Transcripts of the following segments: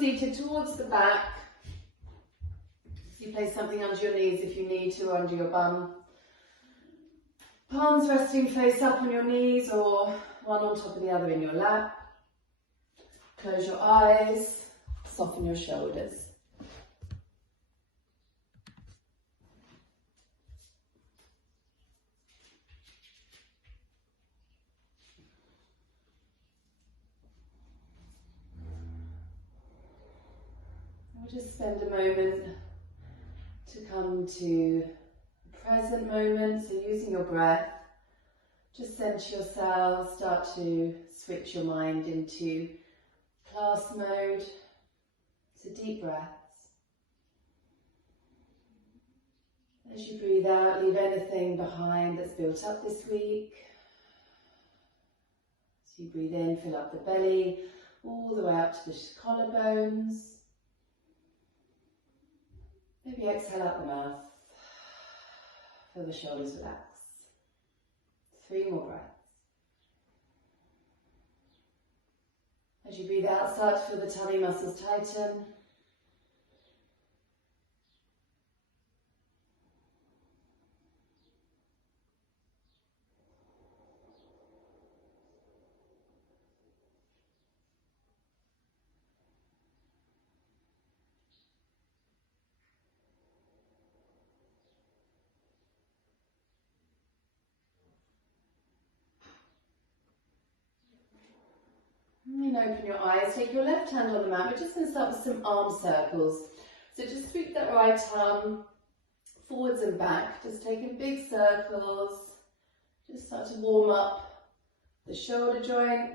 seated towards the back. So you place something under your knees if you need to, or under your bum. Palms resting face up on your knees, or one on top of the other in your lap. Close your eyes, soften your shoulders. We'll just spend a moment to come to the present moment, so using your breath, just center yourself, start to switch your mind into class mode, so deep breaths. As you breathe out, leave anything behind that's built up this week. So you breathe in, fill up the belly, all the way up to the collarbones. Maybe exhale out the mouth. Feel the shoulders relax. 3 more breaths. As you breathe out, start to feel the tummy muscles tighten. And open your eyes, take your left hand on the mat. We're just going to start with some arm circles. So just sweep that right arm forwards and back, just taking big circles. Just start to warm up the shoulder joint.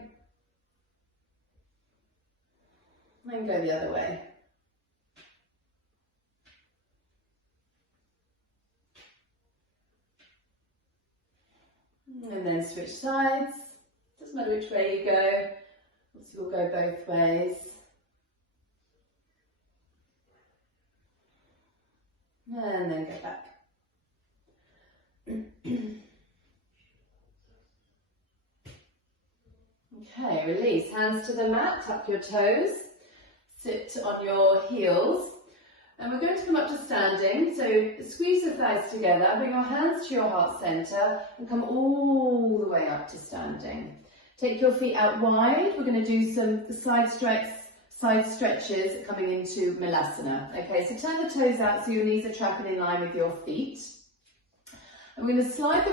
And then go the other way. And then switch sides. Doesn't matter which way you go. So you'll go both ways. And then go back. Okay, release. Hands to the mat, tuck your toes. Sit on your heels. And we're going to come up to standing. So squeeze the thighs together, bring your hands to your heart center and come all the way up to standing. Take your feet out wide. We're going to do some side stretches coming into Malasana. Okay, so turn the toes out so your knees are trapping in line with your feet. And we're going to slide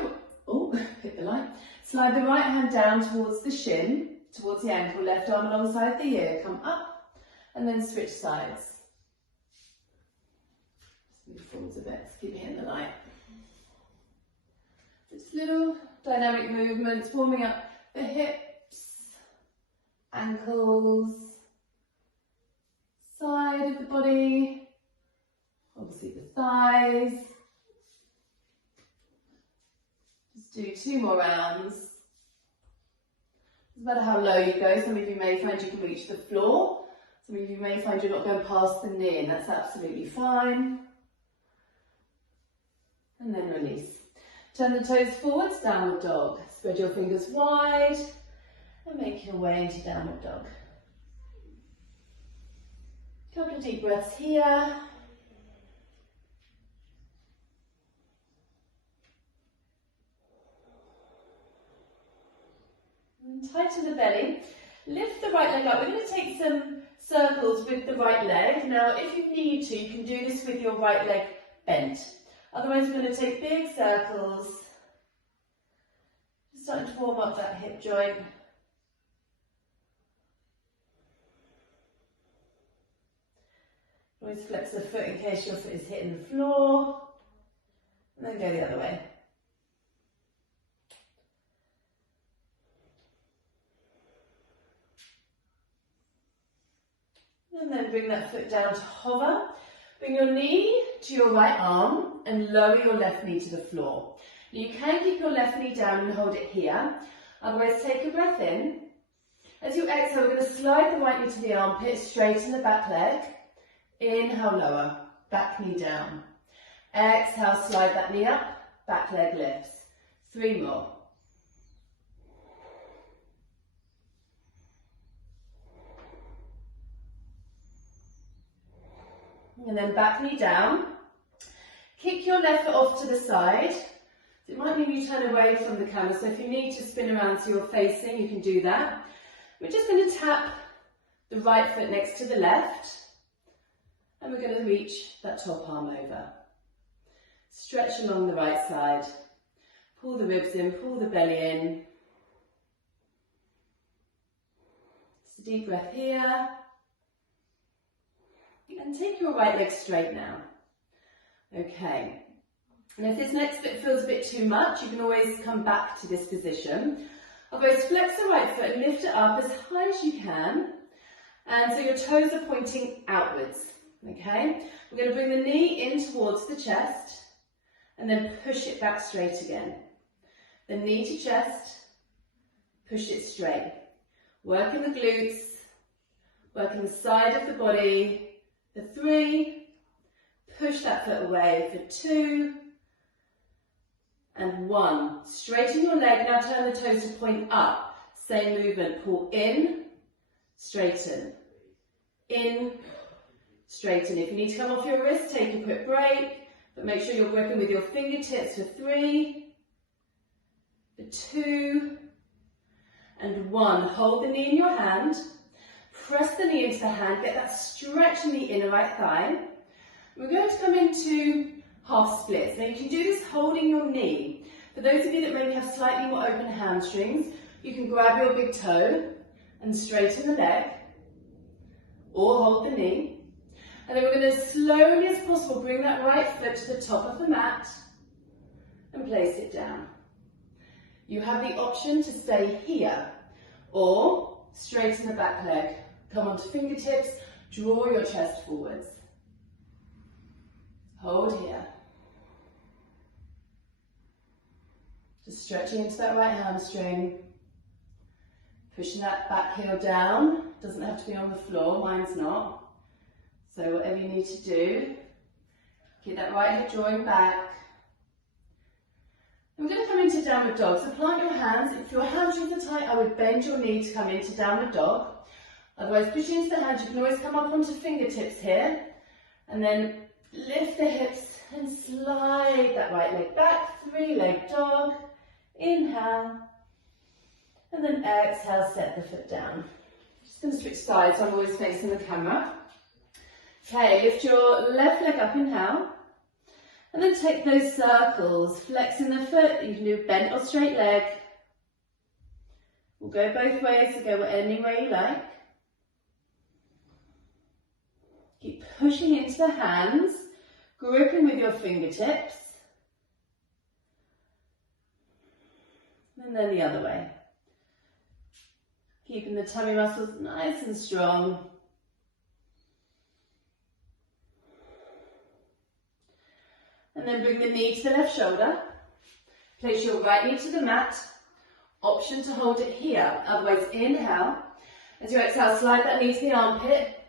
slide the right hand down towards the shin, towards the ankle, left arm alongside the ear. Come up and then switch sides. Just move forwards a bit, keep hitting the light. Just little dynamic movements, warming up the hips, ankles, side of the body, obviously the thighs. Just do 2 more rounds. Doesn't matter how low you go, some of you may find you can reach the floor, some of you may find you're not going past the knee, and that's absolutely fine. And then release. Turn the toes forwards, downward dog. Spread your fingers wide and make your way into downward dog. Couple of deep breaths here. And tighten the belly. Lift the right leg up. We're going to take some circles with the right leg. Now, if you need to, you can do this with your right leg bent. Otherwise, we're going to take big circles. Just starting to warm up that hip joint. Always flex the foot in case your foot is hitting the floor. And then go the other way. And then bring that foot down to hover. Bring your knee to your right arm and lower your left knee to the floor. You can keep your left knee down and hold it here. Otherwise, take a breath in. As you exhale, we're going to slide the right knee to the armpit, straighten the back leg. Inhale, lower, back knee down. Exhale, slide that knee up, back leg lifts. 3 more. And then back knee down. Kick your left foot off to the side. It might mean you turn away from the camera, so if you need to spin around so you're facing, you can do that. We're just going to tap the right foot next to the left, and we're going to reach that top arm over. Stretch along the right side. Pull the ribs in, pull the belly in. Just a deep breath here. And take your right leg straight now. Okay. And if this next bit feels a bit too much, you can always come back to this position. Always flex the right foot and lift it up as high as you can. And so your toes are pointing outwards. Okay? We're going to bring the knee in towards the chest and then push it back straight again. The knee to chest, push it straight. Working the glutes, working the side of the body. For 3, push that foot away. For 2, and 1. Straighten your leg, now turn the toes to point up. Same movement, pull in, straighten. In, straighten. If you need to come off your wrist, take a quick break, but make sure you're working with your fingertips for 3, for 2, and 1. Hold the knee in your hand, press the knee into the hand, get that stretch in the inner right thigh. We're going to come into half splits. Now you can do this holding your knee. For those of you that maybe have slightly more open hamstrings, you can grab your big toe and straighten the leg, or hold the knee. And then we're going to, slowly as possible, bring that right foot to the top of the mat and place it down. You have the option to stay here, or straighten the back leg. Come onto fingertips, draw your chest forwards. Hold here. Just stretching into that right hamstring. Pushing that back heel down. Doesn't have to be on the floor, mine's not. So whatever you need to do, keep that right hip drawing back. And we're going to come into downward dog. So plant your hands. If your hamstrings are tight, I would bend your knee to come into downward dog. Otherwise, pushing into the hands, you can always come up onto fingertips here. And then lift the hips and slide that right leg back. 3-leg dog. Inhale. And then exhale, set the foot down. Just going to switch sides, so I'm always facing the camera. Okay, lift your left leg up, inhale. And then take those circles, flexing the foot. You can do bent or straight leg. We'll go both ways, so go any way you like. Keep pushing into the hands, gripping with your fingertips. And then the other way. Keeping the tummy muscles nice and strong. And then bring the knee to the left shoulder. Place your right knee to the mat. Option to hold it here. Otherwise, inhale. As you exhale, slide that knee to the armpit.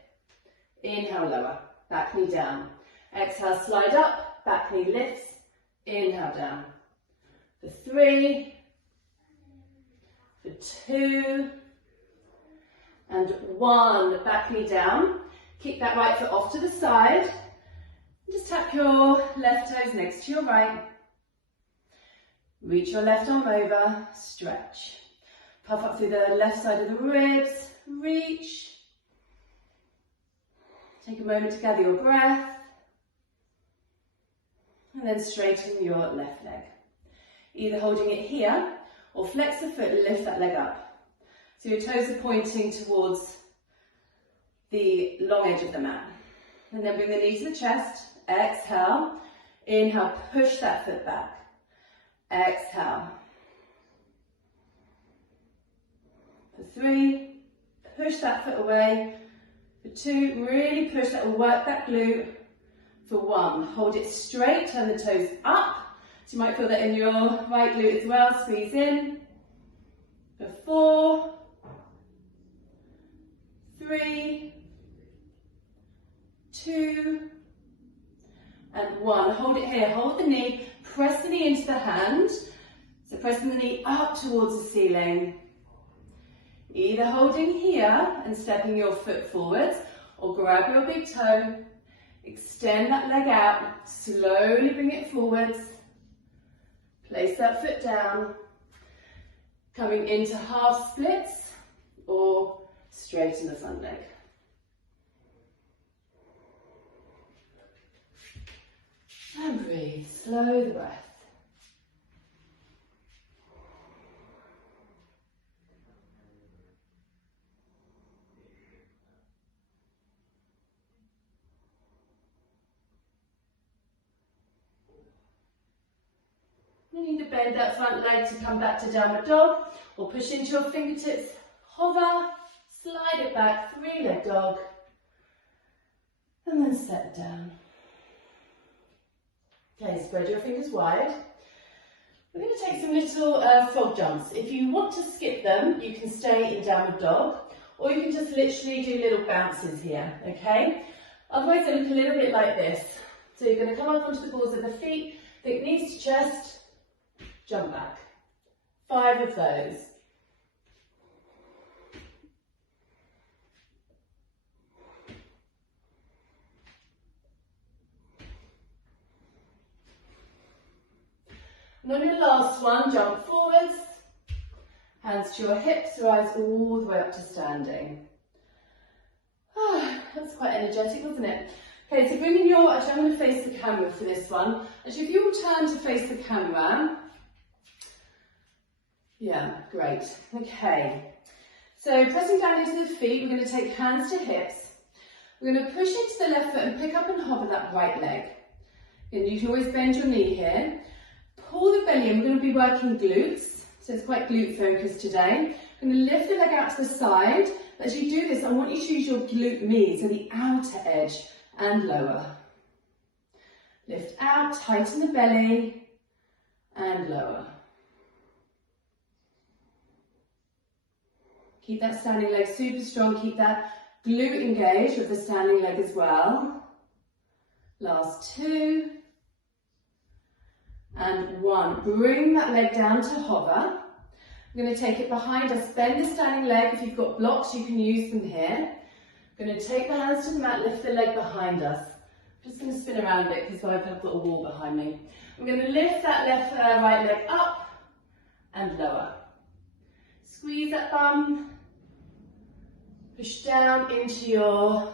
Inhale, lower. Back knee down. Exhale, slide up. Back knee lifts. Inhale, down. For 3. For 2. And 1. Back knee down. Keep that right foot off to the side. Just tap your left toes next to your right. Reach your left arm over, stretch. Puff up through the left side of the ribs, reach. Take a moment to gather your breath. And then straighten your left leg. Either holding it here or flex the foot and lift that leg up. So your toes are pointing towards the long edge of the mat. And then bring the knee to the chest. Exhale. Inhale, push that foot back. Exhale. For 3, push that foot away. For 2, really push that, work that glute. For 1, hold it straight, turn the toes up. So you might feel that in your right glute as well, squeeze in. For 4, 3, 2, and 1. Hold it here, hold the knee, press the knee into the hand. So pressing the knee up towards the ceiling. Either holding here and stepping your foot forwards, or grab your big toe, Extend that leg out, slowly bring it forwards. Place that foot down. Coming into half splits or straighten the front leg. And breathe, slow the breath. You need to bend that front leg to come back to downward dog, or push into your fingertips, hover, slide it back, three-leg dog, and then set down. Okay, spread your fingers wide. We're going to take some little frog jumps. If you want to skip them, you can stay in downward dog, or you can just literally do little bounces here, okay? Otherwise they look a little bit like this. So you're going to come up onto the balls of the feet, think knees to chest, jump back. 5 of those. And on your last one, jump forwards, hands to your hips, rise all the way up to standing. That's quite energetic, wasn't it? Okay, so bringing your, actually I'm going to face the camera for this one. As if you will turn to face the camera. Yeah, great. Okay, so pressing down into the feet, we're going to take hands to hips. We're going to push into the left foot and pick up and hover that right leg. And you can always bend your knee here. Pull the belly in, we're going to be working glutes, so it's quite glute focused today. I'm going to lift the leg out to the side. As you do this, I want you to use your glute med, so the outer edge and lower. Lift out, tighten the belly, and lower. Keep that standing leg super strong, keep that glute engaged with the standing leg as well. Last 2. And 1. Bring that leg down to hover. I'm going to take it behind us, bend the standing leg. If you've got blocks, you can use them here. I'm going to take the hands to the mat, lift the leg behind us. I'm just going to spin around a bit because I've got a wall behind me. I'm going to lift that right leg up and lower. Squeeze that bum. Push down into your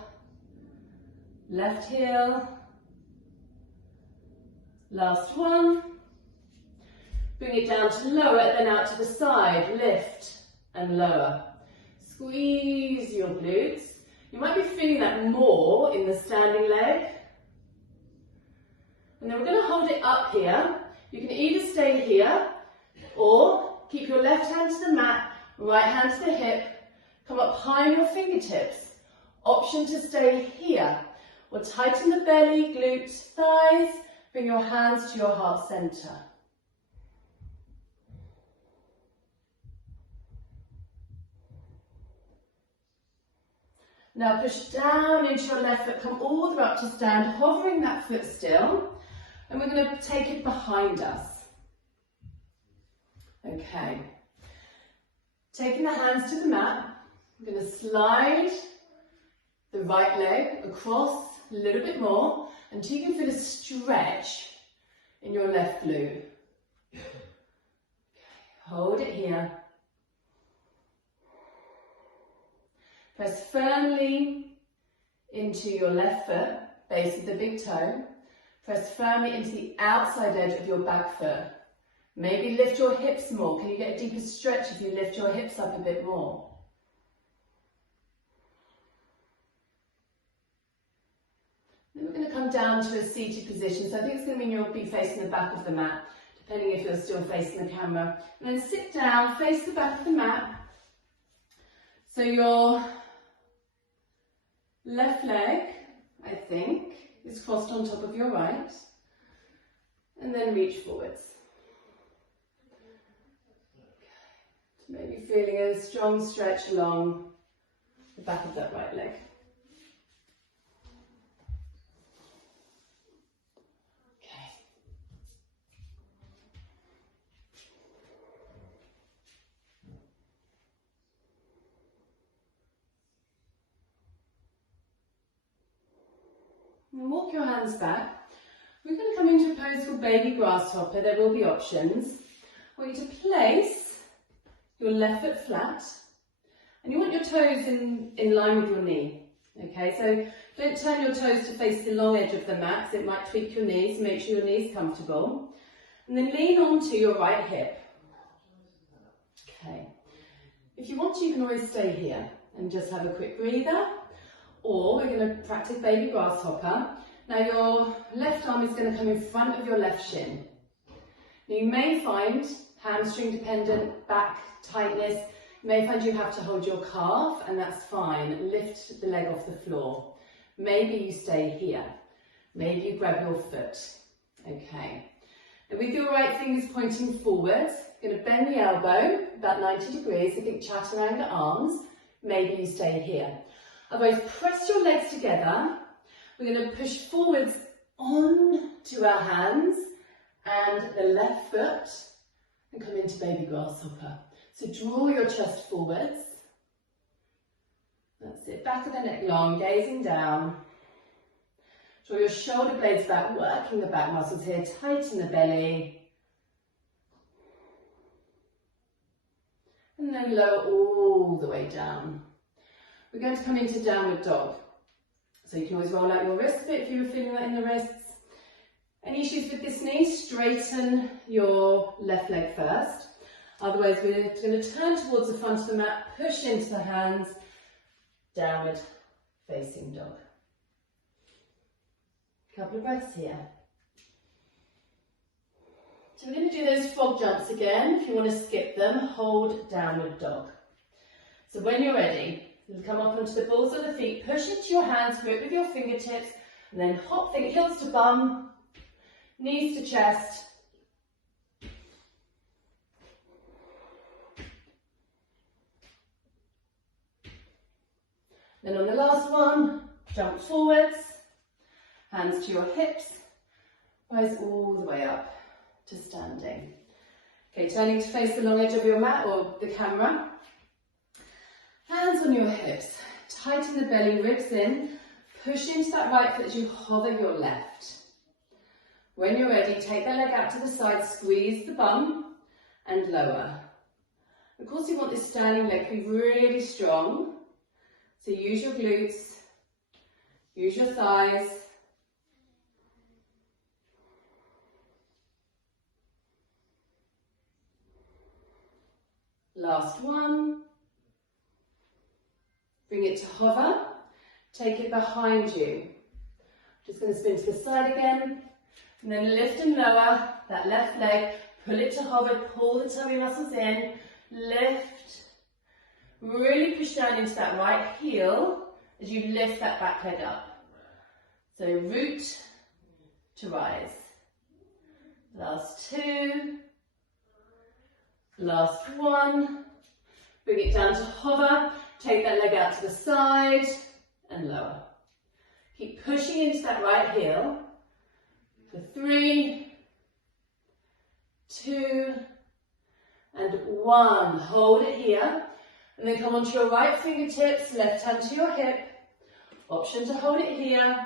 left heel. Last one. Bring it down to lower it, then out to the side. Lift and lower. Squeeze your glutes. You might be feeling that more in the standing leg. And then we're going to hold it up here. You can either stay here or keep your left hand to the mat, right hand to the hip. Come up high on your fingertips. Option to stay here. Or tighten the belly, glutes, thighs. Bring your hands to your heart center. Now push down into your left foot, come all the way up to stand, hovering that foot still. And we're going to take it behind us. Okay. Taking the hands to the mat, I'm going to slide the right leg across a little bit more until you can feel a stretch in your left glute. Okay. Hold it here. Press firmly into your left foot, base of the big toe. Press firmly into the outside edge of your back foot. Maybe lift your hips more. Can you get a deeper stretch if you lift your hips up a bit more? Then we're going to come down to a seated position. So I think it's going to mean you'll be facing the back of the mat, depending if you're still facing the camera. And then sit down, face the back of the mat. So your left leg, I think, is crossed on top of your right. And then reach forwards. Okay. Maybe feeling a strong stretch along the back of that right leg. And walk your hands back. We're going to come into a pose called baby grasshopper. There will be options. I want you to place your left foot flat, and you want your toes in line with your knee. Okay, so don't turn your toes to face the long edge of the mat, it might tweak your knees. Make sure your knee's comfortable. And then lean onto your right hip. Okay. If you want to, you can always stay here and just have a quick breather. Or we're going to practice baby grasshopper. Now your left arm is going to come in front of your left shin. Now you may find hamstring dependent back tightness. You may find you have to hold your calf, and that's fine. Lift the leg off the floor. Maybe you stay here. Maybe you grab your foot. Okay. Now with your right fingers pointing forward, you're going to bend the elbow about 90 degrees. So think chaturanga arms. Maybe you stay here. Otherwise, press your legs together. We're going to push forwards onto our hands and the left foot and come into baby grasshopper. So draw your chest forwards. That's it. Back of the neck long, gazing down. Draw your shoulder blades back, working the back muscles here. Tighten the belly. And then lower all the way down. We're going to come into downward dog. So you can always roll out your wrists a bit if you were feeling that in the wrists. Any issues with this knee? Straighten your left leg first. Otherwise, we're going to turn towards the front of the mat, push into the hands, downward facing dog. Couple of breaths here. So we're going to do those frog jumps again. If you want to skip them, hold downward dog. So when you're ready, you'll come up onto the balls of the feet, push into your hands, grip with your fingertips, and then hop heels to bum, knees to chest. Then on the last one, jump forwards, hands to your hips, rise all the way up to standing. Okay, turning to face the long edge of your mat or the camera. Hands on your hips, tighten the belly, ribs in, push into that right foot as you hover your left. When you're ready, take the leg out to the side, squeeze the bum and lower. Of course, you want this standing leg to be really strong. So use your glutes, use your thighs. Last one. Bring it to hover. Take it behind you. Just going to spin to the side again. And then lift and lower that left leg. Pull it to hover. Pull the tummy muscles in. Lift. Really push down into that right heel as you lift that back leg up. So root to rise. Last two. Last one. Bring it down to hover. Take that leg out to the side and lower. Keep pushing into that right heel for 3, 2, and 1. Hold it here. And then come onto your right fingertips, left hand to your hip. Option to hold it here.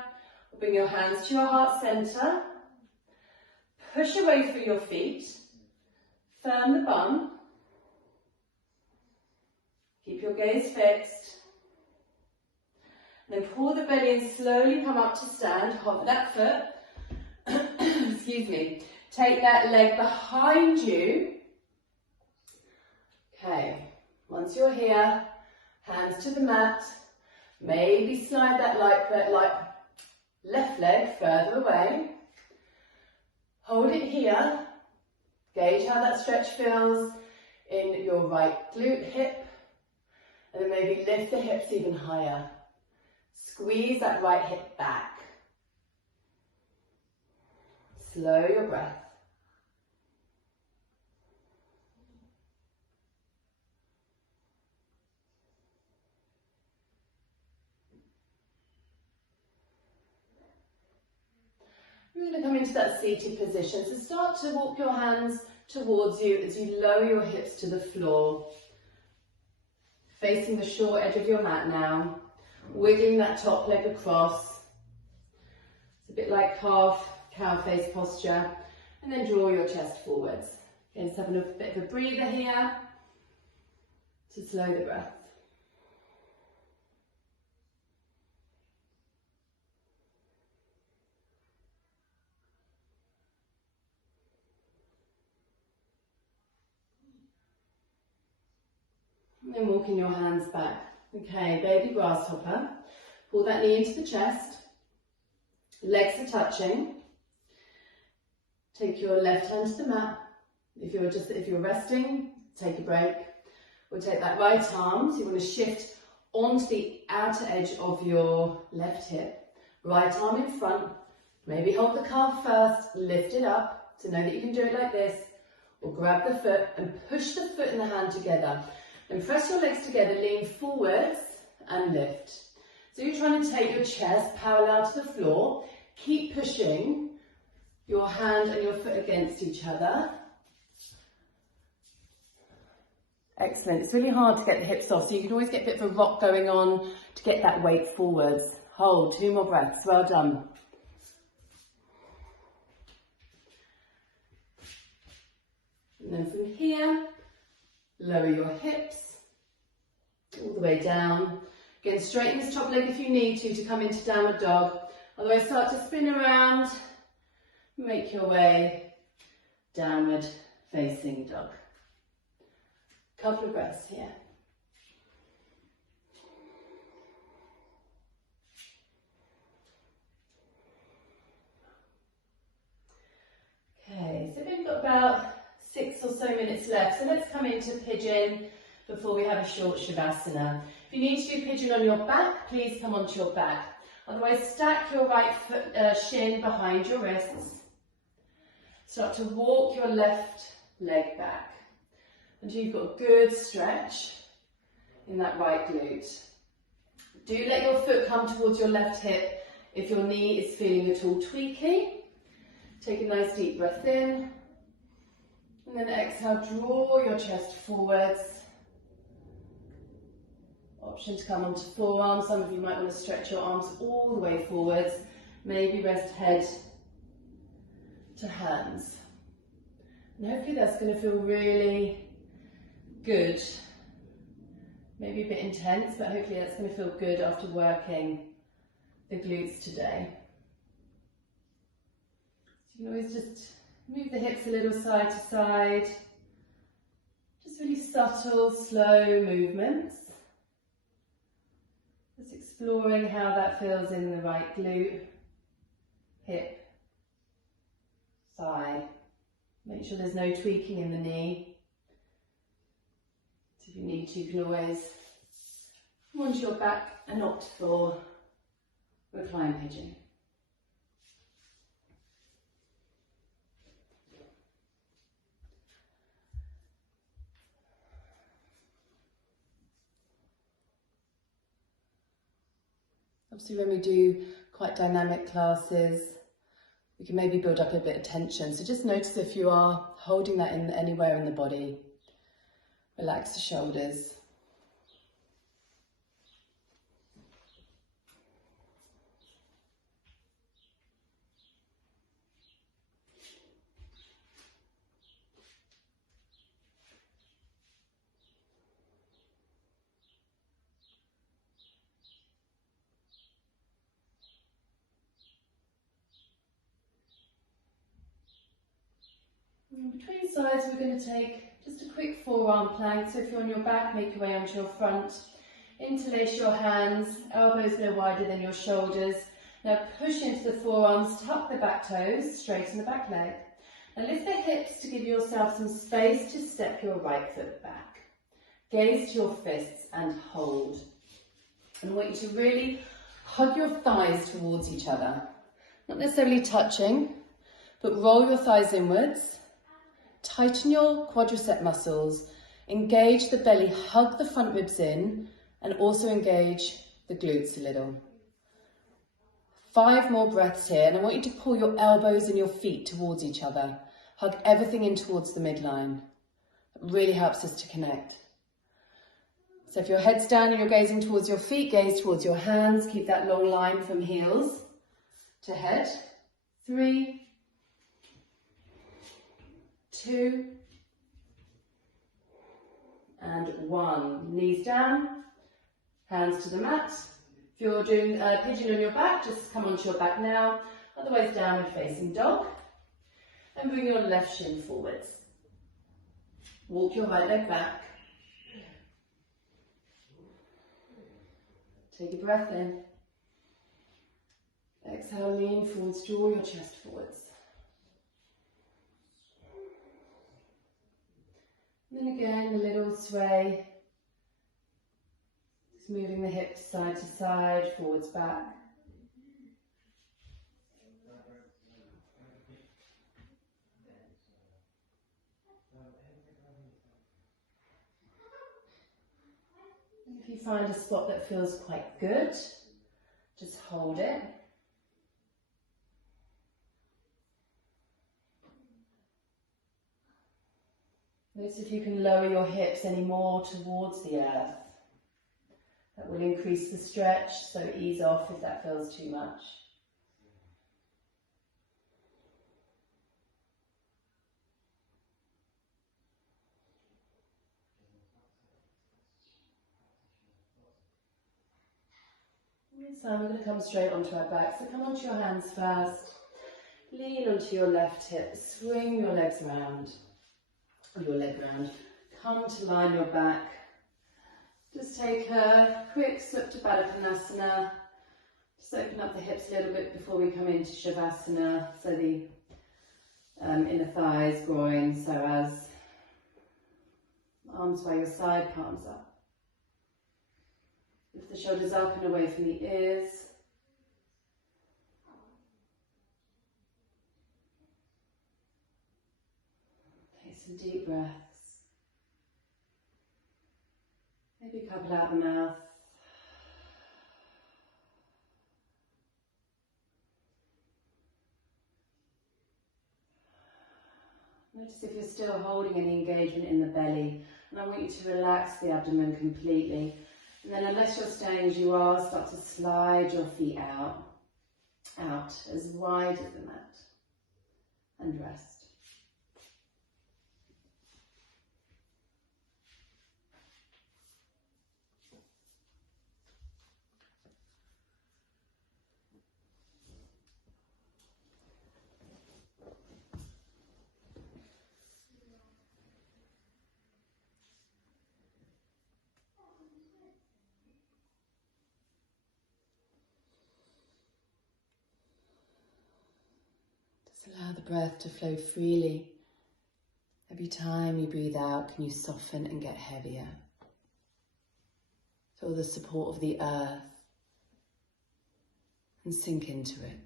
Bring your hands to your heart center. Push away through your feet. Firm the bum. Keep your gaze fixed. And then pull the belly in, slowly come up to stand. Hover that foot. Excuse me. Take that leg behind you. Okay. Once you're here, hands to the mat, maybe slide that left leg further away. Hold it here. Gauge how that stretch feels in your right glute hip. And then maybe lift the hips even higher. Squeeze that right hip back. Slow your breath. We're going to come into that seated position. So start to walk your hands towards you as you lower your hips to the floor. Facing the short edge of your mat now. Wiggling that top leg across. a bit like cow face posture, and then draw your chest forwards. Again, just having a bit of a breather here to slow the breath. And then walking your hands back. Okay, baby grasshopper. Pull that knee into the chest. Legs are touching. Take your left hand to the mat. If you're resting, take a break. We'll take that right arm. So you want to shift onto the outer edge of your left hip. Right arm in front. Maybe hold the calf first. Lift it up to know that you can do it like this. Or grab the foot and push the foot and the hand together. And press your legs together, lean forwards and lift. So you're trying to take your chest parallel to the floor. Keep pushing your hand and your foot against each other. Excellent. It's really hard to get the hips off, so you can always get a bit of a rock going on to get that weight forwards. Hold, 2 more breaths. Well done. And then from here, lower your hips all the way down. Again, straighten this top leg if you need to come into downward dog. Otherwise, start to spin around. Make your way downward facing dog. Couple of breaths here. Okay, so we've got about 6 or so minutes left. So let's come into pigeon before we have a short Shavasana. If you need to do pigeon on your back, please come onto your back. Otherwise, stack your right foot, shin behind your wrists. Start to walk your left leg back until you've got a good stretch in that right glute. Do let your foot come towards your left hip if your knee is feeling at all tweaky. Take a nice deep breath in. And then exhale, draw your chest forwards. Option to come onto forearms. Some of you might want to stretch your arms all the way forwards. Maybe rest head to hands. And hopefully that's going to feel really good. Maybe a bit intense, but hopefully that's going to feel good after working the glutes today. So you can always just move the hips a little side to side. Just really subtle, slow movements. Just exploring how that feels in the right glute, hip, thigh. Make sure there's no tweaking in the knee. So if you need to, you can always come onto your back and opt for recline pigeon. Obviously, when we do quite dynamic classes, we can maybe build up a bit of tension. So just notice if you are holding that in anywhere in the body. Relax the shoulders. Between sides, we're going to take just a quick forearm plank. So if you're on your back, make your way onto your front. Interlace your hands, elbows no wider than your shoulders. Now push into the forearms, tuck the back toes, straighten the back leg. Now lift the hips to give yourself some space to step your right foot back. Gaze to your fists and hold. And I want you to really hug your thighs towards each other. Not necessarily touching, but roll your thighs inwards. Tighten your quadricep muscles, engage the belly, hug the front ribs in, and also engage the glutes a little. 5 more breaths here, and I want you to pull your elbows and your feet towards each other. Hug everything in towards the midline. It really helps us to connect. So if your head's down and you're gazing towards your feet, gaze towards your hands. Keep that long line from heels to head. 3, 2, and 1. Knees down, hands to the mat. If you're doing a pigeon on your back, just come onto your back now. Otherwise, downward facing dog. And bring your left shin forwards. Walk your right leg back. Take a breath in. Exhale, lean forwards, draw your chest forwards. And then again, a little sway. Just moving the hips side to side, forwards, back. And if you find a spot that feels quite good, just hold it. Notice if you can lower your hips any more towards the earth. That will increase the stretch, so ease off if that feels too much. This time we're going to come straight onto our back, so come onto your hands first. Lean onto your left hip, swing your legs around. Your leg round. Come to line your back. Just take a quick slip to Baddha Konasana. Just open up the hips a little bit before we come into Shavasana. So the inner thighs, groin, psoas. Arms by your side, palms up. Lift the shoulders up and away from the ears. Some deep breaths. Maybe a couple out the mouth. Notice if you're still holding any engagement in the belly, and I want you to relax the abdomen completely. And then unless you're staying as you are, start to slide your feet out as wide as the mat, and rest. Allow the breath to flow freely. Every time you breathe out, can you soften and get heavier? Feel the support of the earth and sink into it.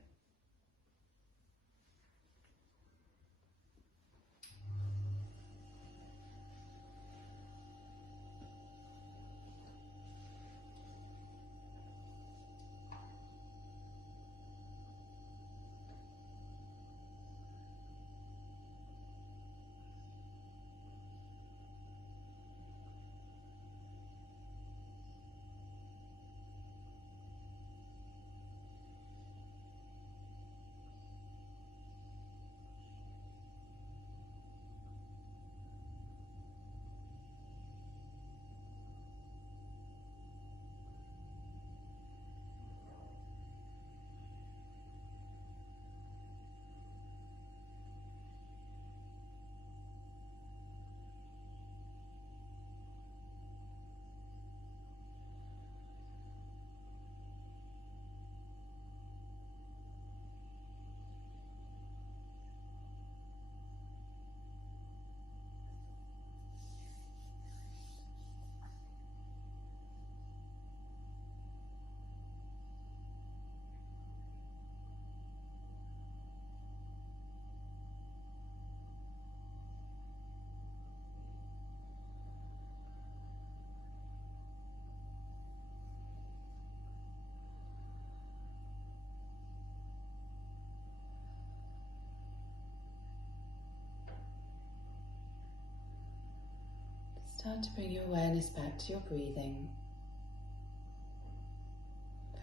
Start to bring your awareness back to your breathing.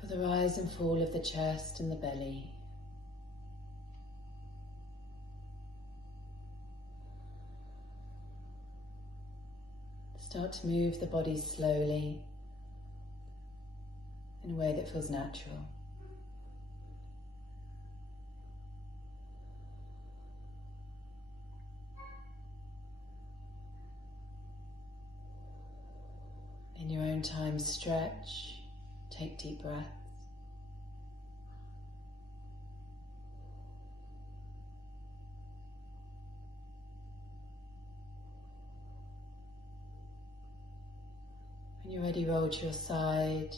Feel the rise and fall of the chest and the belly. Start to move the body slowly in a way that feels natural. In your own time, stretch, take deep breaths. When you're ready, roll to your side.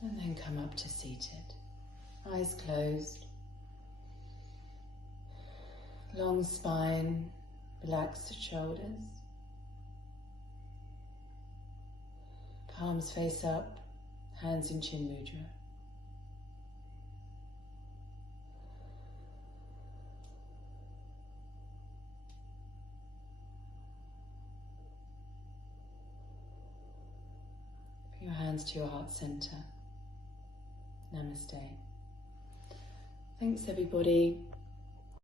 And then come up to seated. Eyes closed. Long spine, relaxed shoulders. Palms face up, hands in Chin Mudra. Bring your hands to your heart center. Namaste. Thanks everybody.